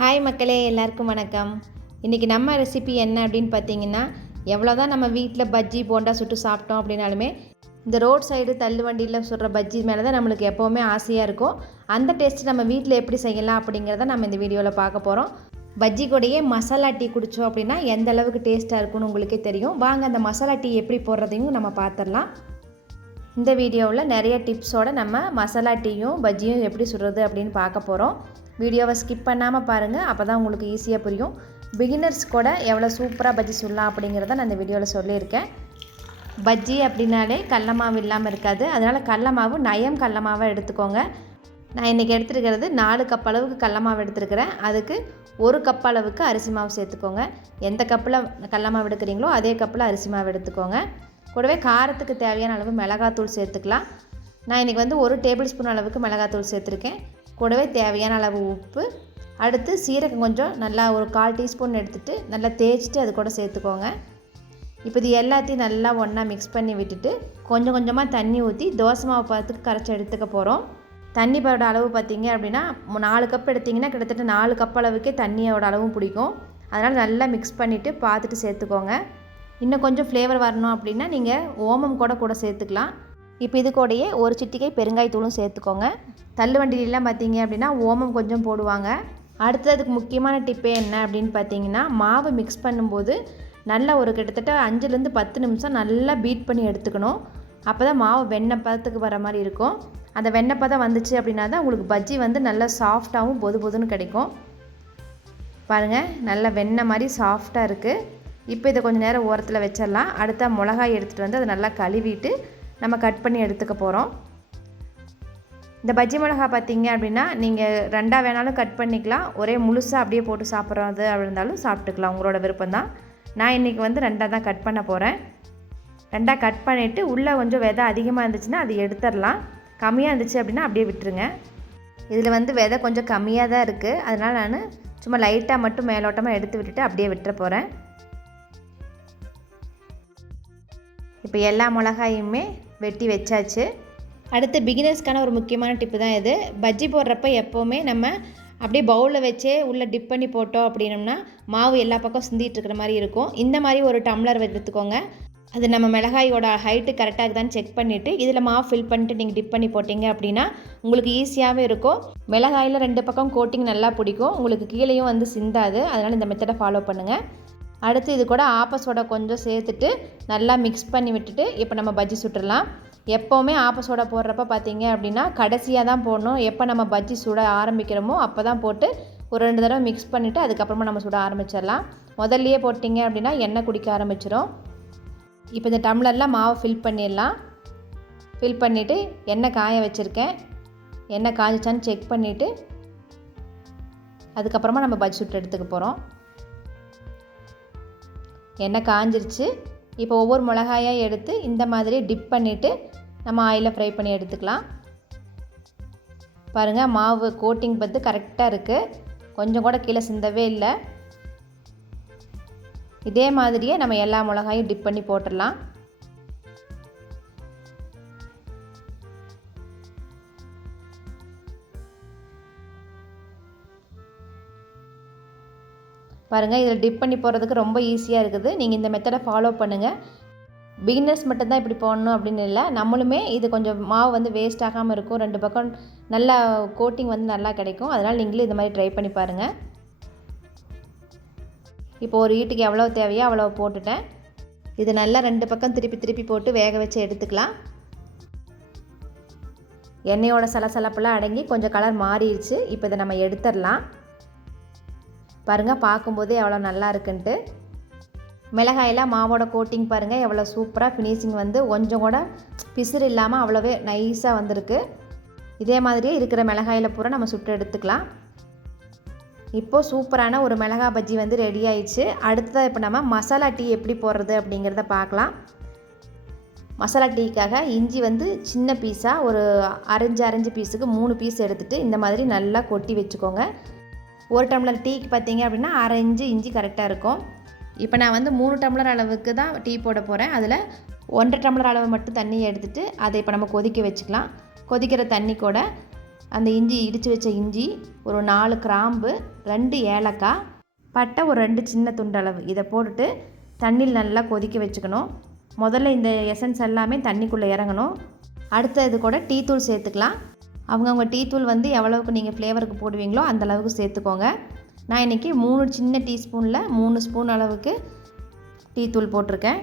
Hi மக்களே எல்லாருக்கும் வணக்கம். இன்றைக்கி நம்ம ரெசிபி என்ன அப்படின்னு பார்த்தீங்கன்னா எவ்வளோ தான் நம்ம வீட்டில் பஜ்ஜி போண்டா சுட்டு சாப்பிட்டோம் அப்படின்னாலுமே இந்த ரோட் சைடு தள்ளு வண்டியில் சுடுற பஜ்ஜி மேலே தான் நம்மளுக்கு எப்போவுமே ஆசையாக இருக்கும். அந்த டேஸ்ட்டு நம்ம வீட்டில் எப்படி செய்யலாம் அப்படிங்கிறத நம்ம இந்த வீடியோவில் பார்க்க போகிறோம் பஜ்ஜி கூடையே மசாலா டீ குடித்தோம் அப்படின்னா எந்த அளவுக்கு டேஸ்ட்டாக இருக்கும்னு உங்களுக்கே தெரியும். வாங்க அந்த மசாலா டீ எப்படி போடுறதையும் நம்ம பார்த்துடலாம். இந்த வீடியோவில் நிறைய டிப்ஸோட நம்ம மசாலா டீயும் பஜ்ஜியும் எப்படி சுடுறது அப்படின்னு பார்க்க போகிறோம் வீடியோவை ஸ்கிப் பண்ணாமல் பாருங்கள் அப்போ தான் உங்களுக்கு ஈஸியாக புரியும். பிகினர்ஸ் கூட எவ்வளோ சூப்பராக பஜ்ஜி சுடலாம் அப்படிங்கிறத நான் இந்த வீடியோவில் சொல்லியிருக்கேன். பஜ்ஜி அப்படின்னாலே கடல மாவு இல்லாமல் இருக்காது. அதனால் கடல மாவு நயம் கடல மாவை எடுத்துக்கோங்க. நான் இன்றைக்கி எடுத்துருக்கிறது நாலு கப் அளவுக்கு கடல மாவு எடுத்துருக்கிறேன். அதுக்கு ஒரு கப் அளவுக்கு அரிசி மாவு சேர்த்துக்கோங்க. எந்த கப்பில் கடல மாவு எடுக்கிறீங்களோ அதே கப்பில் அரிசி மாவு எடுத்துக்கோங்க. கூடவே காரத்துக்கு தேவையான அளவு மிளகாத்தூள் சேர்த்துக்கலாம். நான் இன்றைக்கி வந்து ஒரு டேபிள் ஸ்பூன் அளவுக்கு மிளகாத்தூள் சேர்த்துருக்கேன். கூடவே தேவையான அளவு உப்பு. அடுத்து சீரகம் கொஞ்சம் நல்லா ஒரு கால் டீஸ்பூன் எடுத்துகிட்டு நல்லா தேய்ச்சிட்டு அது கூட சேர்த்துக்கோங்க. இப்போ இது எல்லாத்தையும் நல்லா ஒன்றா மிக்ஸ் பண்ணி விட்டுட்டு கொஞ்சம் கொஞ்சமாக தண்ணி ஊற்றி தோசை மாவு பார்த்துக்கு கரைச்சி எடுத்துக்க போகிறோம் தண்ணி பரோட அளவு பார்த்தீங்க அப்படின்னா நாலு கப் எடுத்திங்கன்னா கிட்டத்தட்ட நாலு கப் அளவுக்கே தண்ணியோட அளவும் பிடிக்கும். அதனால் நல்லா மிக்ஸ் பண்ணிவிட்டு பார்த்துட்டு சேர்த்துக்கோங்க. இன்னும் கொஞ்சம் ஃப்ளேவர் வரணும் அப்படின்னா நீங்கள் ஓமம் கூட கூட சேர்த்துக்கலாம். இப்போ இது கூடயே ஒரு சிட்டிகை பெருங்காயத்தூளும் சேர்த்துக்கோங்க. தள்ளு வண்டியிலலாம் பார்த்தீங்க அப்படின்னா ஓமம் கொஞ்சம் போடுவாங்க. அடுத்ததுக்கு முக்கியமான டிப்பே என்ன அப்படின்னு பார்த்தீங்கன்னா மாவு மிக்ஸ் பண்ணும்போது நல்லா ஒரு கிட்டத்தட்ட அஞ்சுலேருந்து பத்து நிமிஷம் நல்லா பீட் பண்ணி எடுத்துக்கணும். அப்போ தான் மாவு வெண்ணெய் பதத்துக்கு வர மாதிரி இருக்கும். அந்த வெண்ணெய் பதம் வந்துச்சு அப்படின்னா தான் உங்களுக்கு பஜ்ஜி வந்து நல்லா சாஃப்டாகவும் பொது பொதுன்னு கிடைக்கும். பாருங்கள் நல்லா வெண்ணெய் மாதிரி சாஃப்டாக இருக்குது இப்போ இதை கொஞ்சம் நேரம் ஓரத்தில் வச்சிடலாம். அடுத்த மிளகாய் எடுத்துகிட்டு வந்து அதை நல்லா கழுவிட்டு நம்ம கட் பண்ணி எடுத்துக்க போகிறோம் இந்த பஜ்ஜி மிளகா பார்த்தீங்க அப்படின்னா நீங்கள் ரெண்டாக வேணாலும் கட் பண்ணிக்கலாம். ஒரே முழுசாக அப்படியே போட்டு சாப்பிட்றது அப்படி இருந்தாலும் சாப்பிட்டுக்கலாம். உங்களோட விருப்பம் தான் நான் இன்றைக்கி வந்து ரெண்டாக தான் கட் பண்ண போகிறேன் ரெண்டாக கட் பண்ணிவிட்டு உள்ளே கொஞ்சம் விதை அதிகமாக இருந்துச்சுன்னா அது எடுத்துடலாம். கம்மியாக இருந்துச்சு அப்படின்னா அப்படியே விட்டுருங்க. இதில் வந்து விதை கொஞ்சம் கம்மியாக தான் இருக்குது அதனால் நான் சும்மா லைட்டாக மட்டும் மேலோட்டமாக எடுத்து விட்டுட்டு அப்படியே விட்டுற போகிறேன் இப்போ எல்லா மிளகாயுமே வெட்டி வச்சாச்சு. அடுத்து பிகினர்ஸ்க்கான ஒரு முக்கியமான டிப்பு தான் இது. பஜ்ஜி போடுறப்ப எப்போவுமே நம்ம அப்படியே பவுலில் வச்சே உள்ளே டிப் பண்ணி போட்டோம் அப்படின்னம்னா மாவு எல்லா பக்கம் சிந்திட்டு இருக்கிற மாதிரி இருக்கும். இந்த மாதிரி ஒரு டம்ளர் எடுத்துக்கோங்க அது நம்ம மிளகாயோட ஹைட்டு கரெக்டாக இருக்குதான்னு செக் பண்ணிவிட்டு இதில் மாவு ஃபில் பண்ணிட்டு நீங்கள் டிப் பண்ணி போட்டிங்க அப்படின்னா உங்களுக்கு ஈஸியாகவே இருக்கும். மிளகாயில் ரெண்டு பக்கம் கோட்டிங் நல்லா பிடிக்கும். உங்களுக்கு கீழேயும் வந்து சிந்தாது. அதனால் இந்த மெத்தடை ஃபாலோ பண்ணுங்கள் அடுத்து இது கூட ஆப்பசோடா கொஞ்சம் சேர்த்துட்டு நல்லா மிக்ஸ் பண்ணி விட்டுட்டு இப்போ நம்ம பஜ்ஜி சுட்டுடலாம் எப்போவுமே ஆப்பசோடா போடுறப்ப பார்த்தீங்க அப்படின்னா கடைசியாக தான் போடணும். எப்போ நம்ம பஜ்ஜி சுட ஆரம்பிக்கிறோமோ அப்போ தான் போட்டு ஒரு ரெண்டு தடவை மிக்ஸ் பண்ணிவிட்டு அதுக்கப்புறமா நம்ம சுட ஆரம்பிச்சிடலாம். முதல்லையே போட்டிங்க அப்படின்னா எண்ணெய் குடிக்க ஆரம்பிச்சிடும் இப்போ இந்த டம்ளரில் மாவை ஃபில் பண்ணிடலாம். ஃபில் பண்ணிவிட்டு எண்ணெய் காய வச்சுருக்கேன். எண்ணெய் காய்ச்சான்னு செக் பண்ணிவிட்டு அதுக்கப்புறமா நம்ம பஜ்ஜி சுட்டு எடுத்துக்க போகிறோம் எண்ணெய் காஞ்சிருச்சு. இப்போ ஒவ்வொரு மிளகாயாக எடுத்து இந்த மாதிரி டிப் பண்ணிவிட்டு நம்ம ஆயிலில் ஃப்ரை பண்ணி எடுத்துக்கலாம். பாருங்கள் மாவு கோட்டிங் பார்த்து கரெக்டாக இருக்குது கொஞ்சம் கூட கீழே சிந்தவே இல்லை. இதே மாதிரியே நம்ம எல்லா மிளகாயும் டிப் பண்ணி போட்டுடலாம். பாருங்கள் இதில் டிப் பண்ணி போகிறதுக்கு ரொம்ப ஈஸியாக இருக்குது. நீங்கள் இந்த மெத்தடை ஃபாலோ பண்ணுங்கள் பிகினர்ஸ் மட்டும்தான் இப்படி போடணும் அப்படின்னு இல்லை. நம்மளுமே இது கொஞ்சம் மாவு வந்து வேஸ்ட் ஆகாமல் இருக்கும். ரெண்டு பக்கம் நல்லா கோட்டிங் வந்து நல்லா கிடைக்கும். அதனால் நீங்களும் இந்த மாதிரி ட்ரை பண்ணி பாருங்கள் இப்போ ஒரு வீட்டுக்கு எவ்வளோ தேவையோ அவ்வளோ போட்டுட்டேன். இது நல்லா ரெண்டு பக்கம் திருப்பி திருப்பி போட்டு வேக வச்சு எடுத்துக்கலாம். எண்ணெயோட சலசலப்பெல்லாம் அடங்கி கொஞ்சம் கலர் மாறிடுச்சு. இப்போ இதை நம்ம எடுத்துடலாம். பாருங்கள் பார்க்கும்போதே எவ்வளோ நல்லா இருக்குன்ட்டு. மிளகாயெல்லாம் மாவோட கோட்டிங் பாருங்கள் எவ்வளோ சூப்பராக ஃபினிஷிங் வந்து கொஞ்சம் கூட பிசுறு இல்லாமல் அவ்வளோவே நைஸாக வந்திருக்கு. இதே மாதிரியே இருக்கிற மிளகாயில் பூரா நம்ம சுட்டு எடுத்துக்கலாம். இப்போது சூப்பரான ஒரு மிளகா பஜ்ஜி வந்து ரெடி ஆயிடுச்சு. அடுத்ததாக இப்போ நம்ம மசாலா டீ எப்படி போடுறது அப்படிங்கிறத பார்க்கலாம். மசாலா டீக்காக இஞ்சி வந்து சின்ன பீஸாக ஒரு அரைஞ்சு அரைஞ்சு பீஸுக்கு மூணு பீஸ் எடுத்துகிட்டு இந்த மாதிரி நல்லா கொட்டி வச்சுக்கோங்க. ஒரு டம்ளர் டீக்கு பார்த்தீங்க அப்படின்னா அரை இஞ்சி இஞ்சி கரெக்டாக இருக்கும். இப்போ நான் வந்து மூணு டம்ளர் அளவுக்கு தான் டீ போட போகிறேன் அதில் ஒன்றரை டம்ளர் அளவு மட்டும் தண்ணியை எடுத்துகிட்டு அதை இப்போ நம்ம கொதிக்க வச்சுக்கலாம். கொதிக்கிற தண்ணி கூட அந்த இஞ்சி இடித்து வச்ச இஞ்சி ஒரு நாலு கிராம்பு ரெண்டு ஏலக்காய் பட்டை ஒரு ரெண்டு சின்ன துண்டளவு இதை போட்டுட்டு தண்ணியில் நல்லா கொதிக்க வச்சுக்கணும். முதல்ல இந்த எசன்ஸ் எல்லாமே தண்ணிக்குள்ளே இறங்கணும். அடுத்த இது கூட டீ தூள் சேர்த்துக்கலாம். அவங்கவுங்க டீ தூள் வந்து எவ்வளவுக்கு நீங்கள் ஃப்ளேவருக்கு போடுவீங்களோ அந்த அளவுக்கு சேர்த்துக்கோங்க. நான் இன்றைக்கி மூணு சின்ன டீஸ்பூனில் மூணு ஸ்பூன் அளவுக்கு டீ தூள் போட்டிருக்கேன்.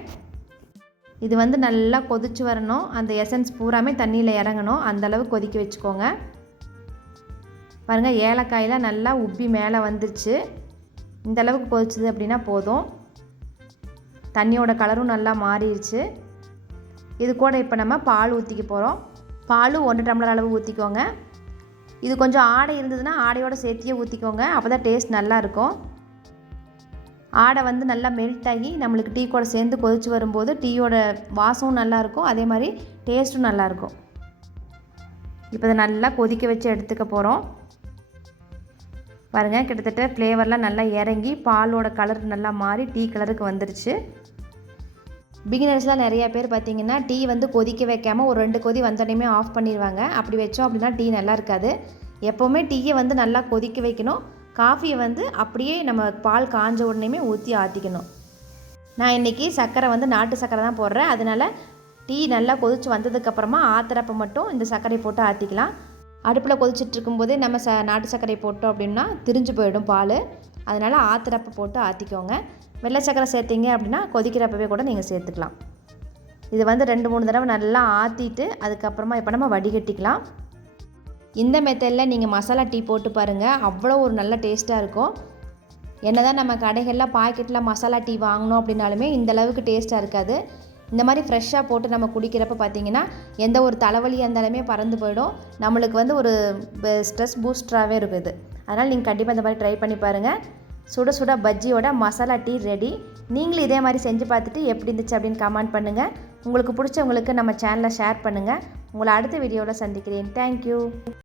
இது வந்து நல்லா கொதிச்சு வரணும். அந்த எசன்ஸ் பூராமே தண்ணியில் இறங்கணும். அந்த அளவுக்கு கொதிக்க வச்சுக்கோங்க. பாருங்கள் ஏலக்காயில் நல்லா உப்பி மேலே வந்துருச்சு. இந்த அளவுக்கு அப்படின்னா போதும். தண்ணியோட கலரும் நல்லா மாறிடுச்சு. இது கூட இப்போ நம்ம பால் ஊற்றிக்க போகிறோம் பாலும் ஒன்று டம்ளர் அளவு ஊற்றிக்கோங்க இது கொஞ்சம் ஆடை இருந்ததுன்னா ஆடையோட சேர்த்தியே ஊற்றிக்கோங்க அப்போ தான் டேஸ்ட் நல்லாயிருக்கும் ஆடை வந்து நல்லா மெல்ட் ஆகி நம்மளுக்கு டீ கூட சேர்ந்து கொதிச்சு வரும்போது டீயோட வாசமும் நல்லாயிருக்கும் அதே மாதிரி டேஸ்ட்டும் நல்லாயிருக்கும் இப்போ இதை நல்லா கொதிக்க வச்சு எடுத்துக்க போகிறோம் பாருங்கள் கிட்டத்தட்ட ஃப்ளேவர்லாம் நல்லா இறங்கி பாலோட கலர் நல்லா மாறி டீ கலருக்கு வந்துருச்சு. பிகினர்ஸ்லாம் நிறையா பேர் பார்த்தீங்கன்னா டீ வந்து கொதிக்க வைக்காமல் ஒரு ரெண்டு கொதி வந்தோடனே ஆஃப் பண்ணிடுவாங்க. அப்படி வச்சோம் அப்படின்னா டீ நல்லா இருக்காது. எப்போவுமே டீயை வந்து நல்லா கொதிக்க வைக்கணும். காஃபியை வந்து அப்படியே நம்ம பால் காஞ்ச உடனேமே ஊற்றி ஆற்றிக்கணும் நான் இன்றைக்கி சர்க்கரை வந்து நாட்டு சர்க்கரை தான் போடுறேன். அதனால் டீ நல்லா கொதிச்சு வந்ததுக்கப்புறமா ஆத்துறப்ப மட்டும் இந்த சர்க்கரை போட்டு ஆற்றிக்கலாம் அடுப்பில் கொதிச்சுட்டு இருக்கும்போதே நம்ம ச நாட்டு சர்க்கரை போட்டோம் அப்படின்னா திரிஞ்சு போயிடும் பால். அதனால் ஆற்றுறப்ப போட்டு ஆற்றிக்கோங்க வெள்ளை சர்க்கரை சேர்த்திங்க அப்படின்னா கொதிக்கிறப்பவே கூட நீங்கள் சேர்த்துக்கலாம். இது வந்து ரெண்டு மூணு தடவை நல்லா ஆற்றிட்டு அதுக்கப்புறமா இப்போ நம்ம வடிகட்டிக்கலாம். இந்த மெத்தடில் நீங்கள் மசாலா டீ போட்டு பாருங்கள் அவ்வளோ ஒரு நல்ல டேஸ்ட்டாக இருக்கும். என்ன தான் நம்ம கடைகளில் பாக்கெட்டில் மசாலா டீ வாங்கினோம் அப்படின்னாலுமே இந்த அளவுக்கு டேஸ்ட்டாக இருக்காது. இந்த மாதிரி ஃப்ரெஷ்ஷாக போட்டு நம்ம குடிக்கிறப்ப பார்த்தீங்கன்னா எந்த ஒரு தலைவலியாக இருந்தாலுமே பறந்து போயிடும். நம்மளுக்கு வந்து ஒரு ஸ்ட்ரெஸ் பூஸ்டராகவே இருக்குது அதனால் நீங்கள் கண்டிப்பாக இந்த மாதிரி ட்ரை பண்ணி பாருங்கள் சுட சுட பஜ்ஜியோட மசாலா டீ ரெடி நீங்களும் இதே மாதிரி செஞ்சு பார்த்துட்டு எப்படி இருந்துச்சு அப்படின்னு கமெண்ட் பண்ணுங்கள் உங்களுக்கு பிடிச்சவங்களுக்கு நம்ம சேனலை ஷேர் பண்ணுங்கள் உங்களை அடுத்த வீடியோவில் சந்திக்கிறேன். தேங்க்யூ